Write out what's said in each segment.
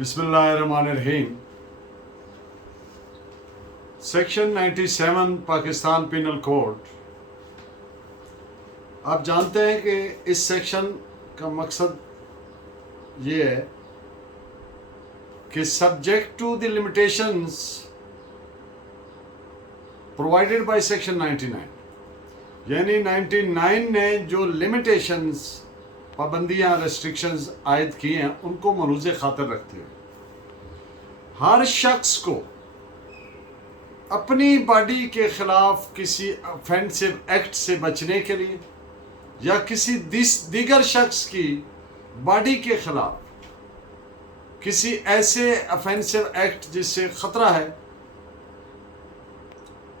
बिस्मिल्लाहिर्रहमानिर्रहीम। Section 97 Pakistan penal code. आप जानते हैं कि इस सेक्शन का मकसद ये है कि subject to the limitations provided by section 99, यानी 99 ने जो लिमिटेशंस, पाबंदियाँ, रेस्ट्रिक्शंस आयद की हैं, उनको मलूज़ खातर रखते हुए हर शख्स को अपनी बॉडी के खिलाफ किसी ऑफेंसिव एक्ट से बचने के लिए या किसी दीगर शख्स की बॉडी के खिलाफ किसी ऐसे ऑफेंसिव एक्ट जिससे ख़तरा है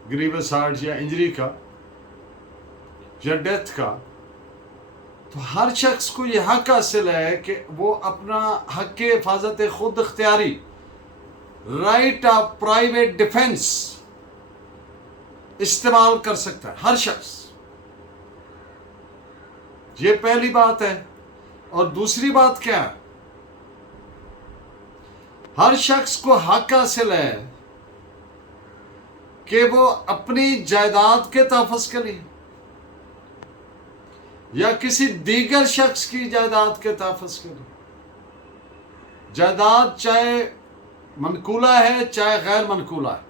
ग्रीवस हार्ट या इंजरी का या डेथ का, तो हर शख्स को ये हक हासिल है कि वो अपना हक के हिफाजत खुद इख्तियारी, राइट ऑफ प्राइवेट डिफेंस इस्तेमाल कर सकता है। हर शख्स, ये पहली बात है। और दूसरी बात क्या है? हर शख्स को हक हासिल है कि वो अपनी जायदाद के तहफ़्फ़ुज़ के लिए या किसी दीगर शख्स की जायदाद के तहफ़्फ़ुज़ के लिए, जायदाद चाहे मनकूला है चाहे गैर मनकूला है,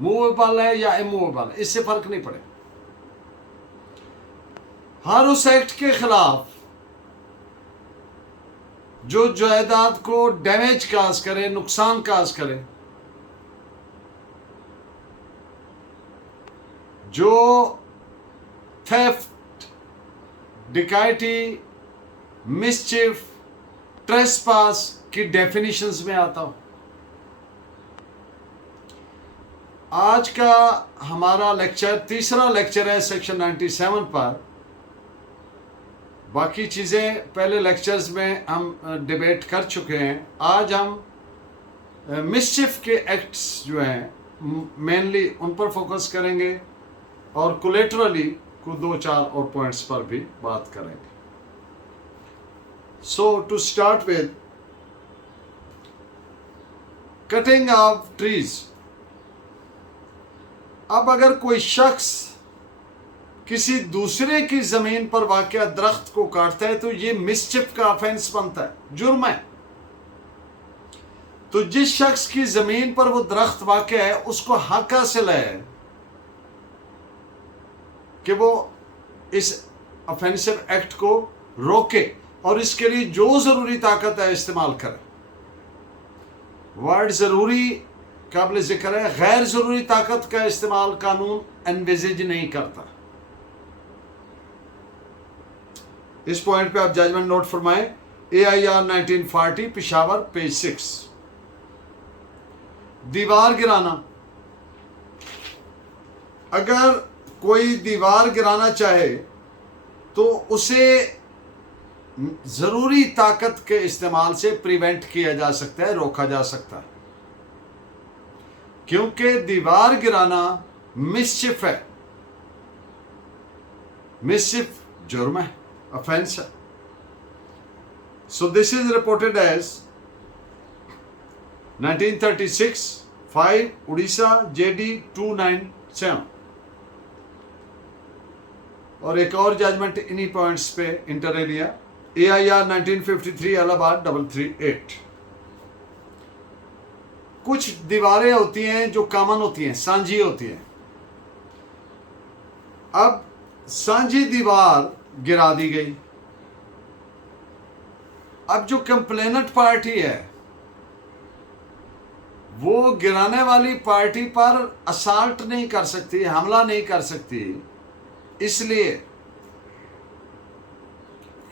मूवेबल है या इमूवेबल है, इससे फर्क नहीं पड़े, हर उस एक्ट के खिलाफ जो जायदाद को डैमेज काज करे, नुकसान काज करे, जो थेफ्ट, डिकाइटी, मिसचिफ, ट्रेसपास की डेफिनेशंस में आता हो। आज का हमारा लेक्चर तीसरा लेक्चर है सेक्शन 97 पर। बाकी चीज़ें पहले लेक्चर्स में हम डिबेट कर चुके हैं। आज हम मिसचिफ के एक्ट्स जो हैं मेनली उन पर फोकस करेंगे और कोलेटरली को 2-4 और पॉइंट्स पर भी बात करेंगे। So to start with cutting of trees. अब अगर कोई शख्स किसी दूसरे की ज़मीन पर वाक़या दरख्त को काटता है तो ये मिसचिफ का ऑफेंस बनता है, जुर्म है। तो जिस शख्स की ज़मीन पर वो दरख्त वाक़या है उसको हक हासिल है कि वो इस ऑफेंसिव एक्ट को रोके और इसके लिए जो ज़रूरी ताकत है इस्तेमाल करे। वर्ड ज़रूरी काबिल ज़िक्र है, गैर ज़रूरी ताकत का इस्तेमाल कानून एनविजेज नहीं करता। इस पॉइंट पे आप जजमेंट नोट फरमाएं। AIR 1940 Peshawar page 6। दीवार गिराना। अगर कोई दीवार गिराना चाहे तो उसे ज़रूरी ताकत के इस्तेमाल से प्रिवेंट किया जा सकता है, रोका जा सकता है, क्योंकि दीवार गिराना मिसचिफ है। मिसचिफ जुर्म है, ऑफेंस है। So this is reported as 1936 5 Orissa JD 297। और एक और जजमेंट इन्हीं पॉइंट्स पे इंटर एरिया AIR 1953 इलाहाबाद 338। कुछ दीवारें होती हैं जो कॉमन होती हैं, सांझी होती हैं। अब सांझी दीवार गिरा दी गई। अब जो कंप्लेनेंट पार्टी है वो गिराने वाली पार्टी पर असाल्ट नहीं कर सकती, हमला नहीं कर सकती, इसलिए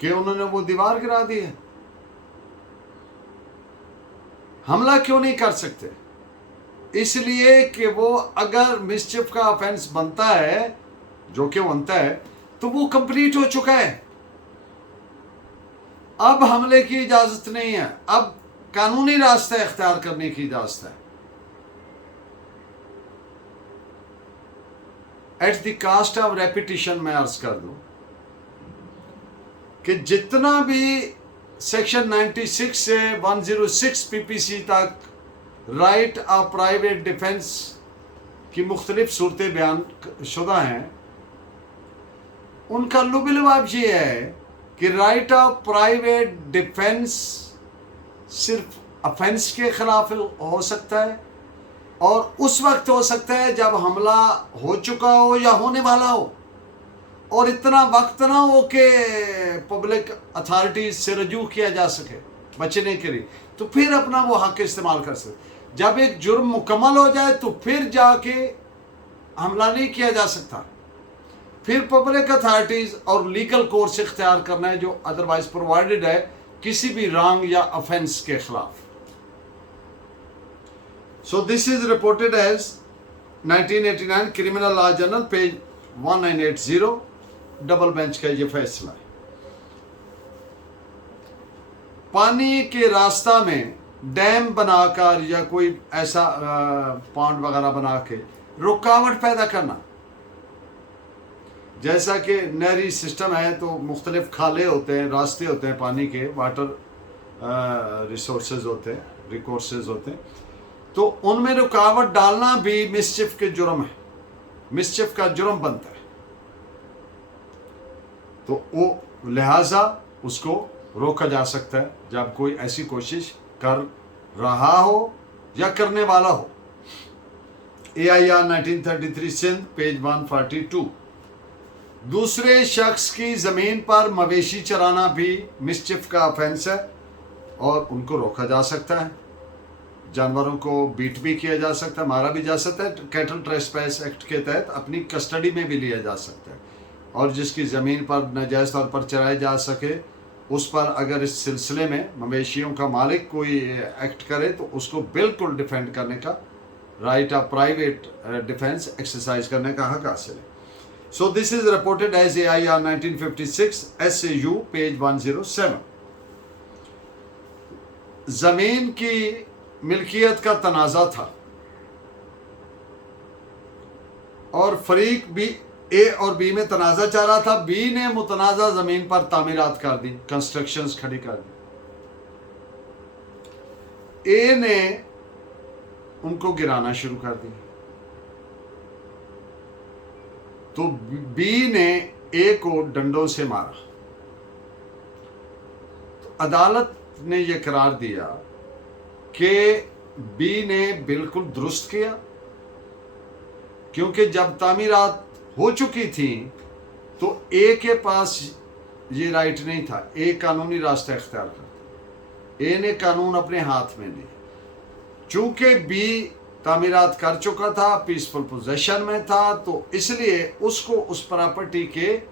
कि उन्होंने वो दीवार गिरा दी है। हमला क्यों नहीं कर सकते? इसलिए कि वो अगर मिसचिफ का ऑफेंस बनता है, जो कि बनता है, तो वो कंप्लीट हो चुका है। अब हमले की इजाजत नहीं है, अब कानूनी रास्ता इख्तियार करने की इजाजत है। At the cost of repetition मैं अर्ज कर दूं कि जितना भी सेक्शन 96 से 106 PPC तक राइट ऑफ प्राइवेट डिफेंस की मुख्तलिफ सूरतें बयान शुदा हैं। उनका लुब-ए-लबाब ये है कि राइट ऑफ प्राइवेट डिफेंस सिर्फ अफेंस के खिलाफ हो सकता है और उस वक्त हो सकता है जब हमला हो चुका हो या होने वाला हो और इतना वक्त ना हो कि पब्लिक अथॉरिटीज से रजू किया जा सके बचने के लिए, तो फिर अपना वो हक इस्तेमाल कर सकते। जब एक जुर्म मुकम्मल हो जाए तो फिर जाके हमला नहीं किया जा सकता, फिर पब्लिक अथॉरिटीज और लीगल कोर्स इख्तियार करना है जो अदरवाइज प्रोवाइडेड है किसी भी रॉन्ग या ऑफेंस के खिलाफ। So this is reported as 1989 criminal law journal page 1980, double bench का ये फैसला है। पानी के रास्ता में डैम बनाकर या कोई ऐसा पॉन्ड वगैरह बना के रुकावट पैदा करना, जैसा कि नहरी सिस्टम है तो मुख्तलिफ खाले होते हैं, रास्ते होते हैं पानी के, वाटर रिसोर्सेज होते हैं, रिकोर्सेज होते हैं, तो उनमें रुकावट डालना भी मिसचिफ के जुर्म है, मिसचिफ का जुर्म बनता है। तो वो लिहाजा उसको रोका जा सकता है जब कोई ऐसी कोशिश कर रहा हो या करने वाला हो। AIR 1933 Sindh page 142। दूसरे शख्स की ज़मीन पर मवेशी चराना भी मिसचिफ का ऑफेंस है और उनको रोका जा सकता है। जानवरों को बीट भी किया जा सकता है, मारा भी जा सकता है। कैटल ट्रेसपैस एक्ट के तहत अपनी कस्टडी में भी लिया जा सकता है और जिसकी ज़मीन पर नाजायज़ तौर पर चराया जा सके उस पर अगर इस सिलसिले में मवेशियों का मालिक कोई एक्ट करे तो उसको बिल्कुल डिफेंड करने का right of private defence exercise करने का हक हासिल है। So this is reported as AIR 1956 SAU page 107। ज़मीन की मिल्कियत का तनाज़ा था और फरीक भी A और B में तनाज़ा चल रहा था। B ने मुतनाज़ा ज़मीन पर तामीरात कर दी, कंस्ट्रक्शंस खड़ी कर दी। A ने उनको गिराना शुरू कर दिया, तो B ने A को डंडों से मारा। तो अदालत ने यह करार दिया कि B ने बिल्कुल दुरुस्त किया, क्योंकि जब तामीरात हो चुकी थी तो A के पास ये राइट नहीं था। A कानूनी रास्ता इख्तियार करता, A ने कानून अपने हाथ में लिया। चूंकि B तामीरात कर चुका था, पीसफुल पोजेशन में था, तो इसलिए उसको उस प्रॉपर्टी के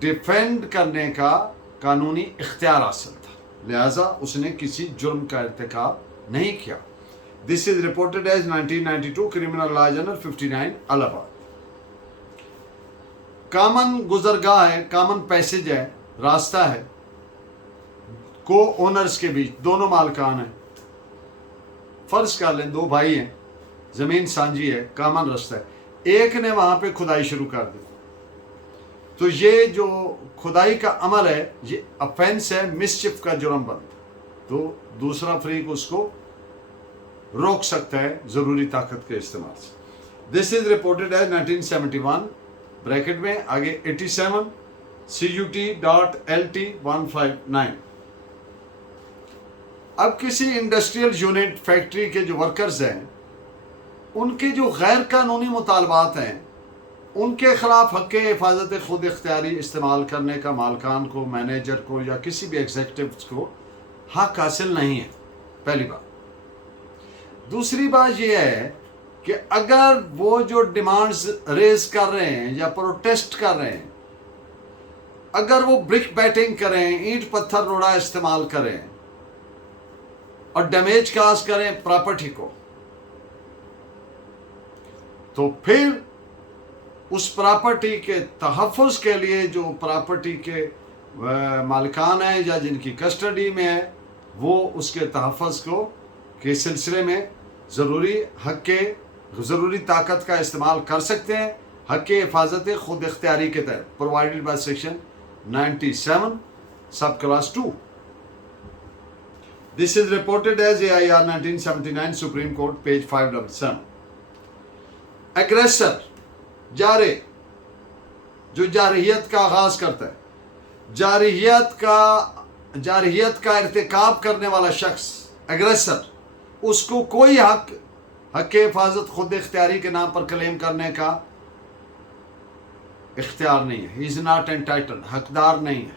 डिफेंड करने का कानूनी इख्तियार हासिल था, लिहाजा उसने किसी जुर्म का इर्तिकाब नहीं किया। This is reported as 1992 criminal law journal 59 Allahabad. Common गुजरगाह है, कामन पैसेज है, रास्ता है, को ओनर्स के बीच, दोनों मालकान हैं। फर्ज कर लें दो भाई हैं, ज़मीन सांझी है, कामन रास्ता है, एक ने वहाँ पे खुदाई शुरू कर दी, तो ये जो खुदाई का अमल है ये ऑफेंस है, मिसचिफ का जुर्म बनता, तो दूसरा फरीक उसको रोक सकता है ज़रूरी ताकत के इस्तेमाल से। This is reported as 1971 bracket में आगे 87 CUT.LT 159। अब किसी इंडस्ट्रियल यूनिट फैक्ट्री के जो वर्कर्स हैं उनके जो गैर कानूनी मुतालबात हैं उनके खिलाफ हक़ हिफाजत खुद इख्तियारी इस्तेमाल करने का मालकान को, मैनेजर को या किसी भी एग्जीक्यूटिव को हक हासिल नहीं है, पहली बात। दूसरी बात यह है कि अगर वो जो डिमांड्स रेज कर रहे हैं या प्रोटेस्ट कर रहे हैं, अगर वो ब्रिक बैटिंग करें, ईंट पत्थर रोड़ा इस्तेमाल करें और डैमेज काज करें प्रॉपर्टी को, तो फिर उस प्रॉपर्टी के तहफ़्फ़ुज़ के लिए जो प्रॉपर्टी के मालिकान हैं या जिनकी कस्टडी में है वो उसके तहफ़्फ़ुज़ को के सिलसिले में ज़रूरी ताकत का इस्तेमाल कर सकते हैं हक़ हिफाजत खुद इख्तियारी के तहत प्रोवाइडेड बाय सेक्शन 97 सब class 2। This is reported as AIR 1979 Supreme Court page 577. Aggressor जारे जो जारहियत का आगाज करता है, जारहियत का इर्तिकाब करने वाला शख्स एग्रेसर, उसको कोई हक हिफाजत खुद इख्तियारी के नाम पर क्लेम करने का इख्तियार नहीं है. ही इज नॉट एंटाइटल्ड, हकदार नहीं है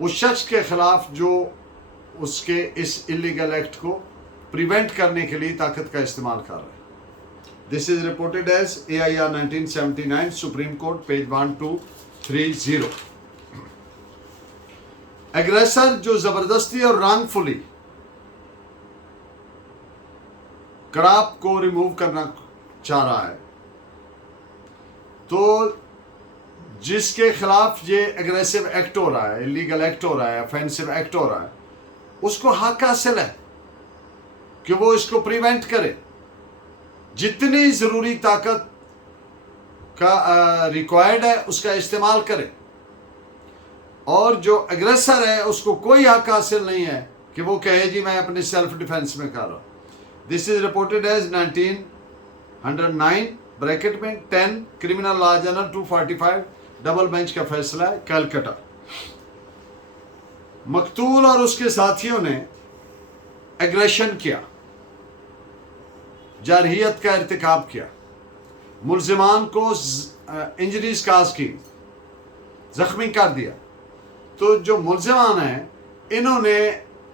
उस शख्स के खिलाफ जो उसके इस इलीगल एक्ट को प्रिवेंट करने के लिए ताकत का इस्तेमाल कर रहा है. This is reported as AIR 1979 supreme court page 1230. Aggressor जो जबरदस्ती और रॉन्गफुली क्रॉप को रिमूव करना चाह रहा है, तो जिसके खिलाफ ये एग्रेसिव एक्ट हो रहा है, इलीगल एक्ट हो रहा है, ऑफेंसिव एक्ट हो रहा है, उसको हक हासिल है कि वो इसको प्रिवेंट करे. जितनी ज़रूरी ताकत का रिक्वायर्ड है उसका इस्तेमाल करे, और जो एग्रेसर है उसको कोई हक हासिल नहीं है कि वो कहे जी मैं अपने सेल्फ डिफेंस में कर रहा हूँ. This is reported as 1909 bracket में 10 criminal law journal 245 double bench का फैसला है, कलकत्ता. मकतूल और उसके साथियों ने एग्रेशन किया, जारहियत का इर्तिकाब किया, मुल्जिमान को इंजरीज काज की, जख्मी कर दिया. तो जो मुल्जिमान हैं इन्होंने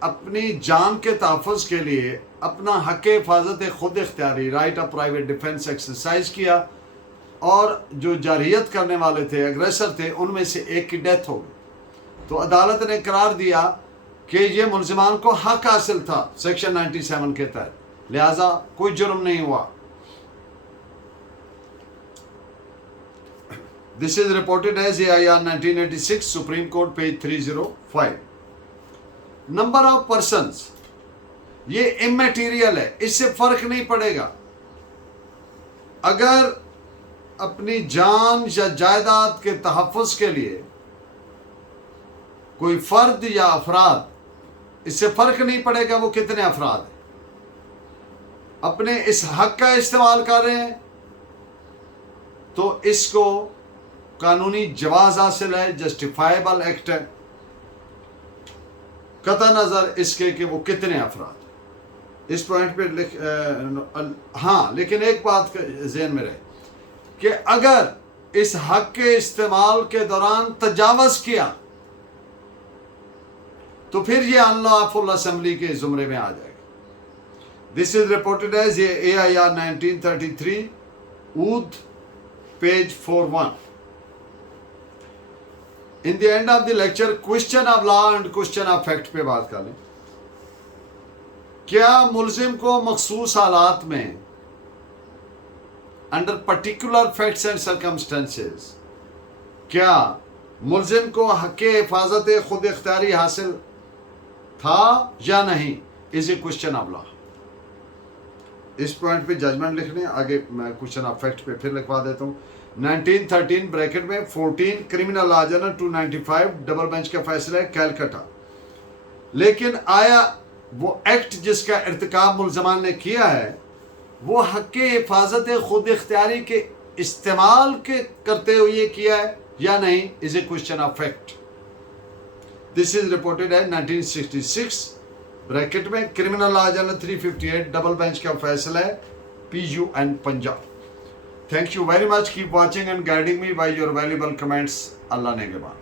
अपनी जान के तहफ़्फ़ुज़ के लिए अपना हक़ हिफाजत खुद इख्तियारी, right of private defence exercise किया, और जो जारहियत करने वाले थे, एग्रेसर थे, उनमें से एक की डेथ हो गई. तो अदालत ने करार दिया कि ये मुल्जिमान को हक हासिल था सेक्शन 97 के तहत, लिहाजा कोई जुर्म नहीं हुआ. This is reported as AIR 1986 supreme court page 305. Number of persons ये इमैटीरियल है, इससे फर्क नहीं पड़ेगा. अगर अपनी जान या जायदाद के तहफ़्फ़ुज़ के लिए कोई फर्द या अफराद, इससे फर्क नहीं पड़ेगा वो कितने अफराद हैं, अपने इस हक का इस्तेमाल कर रहे हैं, तो इसको कानूनी जवाज़ हासिल है, जस्टिफाइबल एक्ट है, कता नज़र इसके कि वो कितने अफराद. इस पॉइंट पे हाँ, लेकिन एक बात ज़हन में रहे कि अगर इस हक के इस्तेमाल के दौरान तजावज़ किया तो फिर ये अनलॉफुल असेंबली के ज़ुमरे में आ जाएगा. This is reported as AIR 1933 Oudh page 41. In the end of the lecture question of law and question of fact पे बात कर लें. क्या मुल्जिम को मखसूस हालात में under particular facts and circumstances, क्या मुल्जिम को हक़ हिफाजत खुद इख्तियारी हासिल था या नहीं, is a question of law. इस पॉइंट पे जजमेंट लिख लें. आगे मैं क्वेश्चन ऑफ फैक्ट पे फिर लिखवा देता हूँ. 1913 ब्रैकेट में 14 criminal law journal 295 double bench का फैसला है, कलकत्ता. लेकिन आया वो एक्ट जिसका इर्तिकाब मुल्ज़मान ने किया है वो हक़ हिफाजत खुद इख्तियारी के इस्तेमाल के करते हुए किया है या नहीं, is a question of fact. This is reported है 1966 ब्रैकेट में criminal law journal 358 double bench का फैसला है, PUN Punjab. Thank you very much. Keep watching and guiding me by your valuable comments. Allah Negeban.